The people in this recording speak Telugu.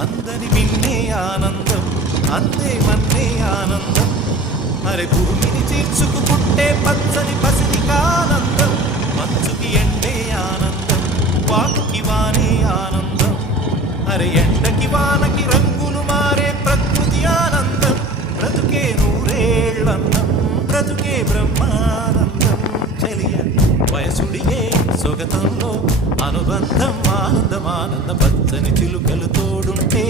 అందని మిన్నే ఆనందం, అందే మన్నే ఆనందం. అరే భూమిని చీల్చుకు పుట్టే పచ్చని పసిరికానందం. మంచుకి ఎండే ఆనందం, వాకుకి వానే ఆనందం. అరే ఎండకి వానకి రంగులు మారే ప్రకృతి ఆనందం. బ్రతుకే నూరేళ్ళన్నం, బ్రతుకే బ్రహ్మానందం. చెలియ వయసుడియే సొగతంలో అనుబంధం, ఆనందం ఆనంద. పచ్చని చిలుకలు తోడుంటే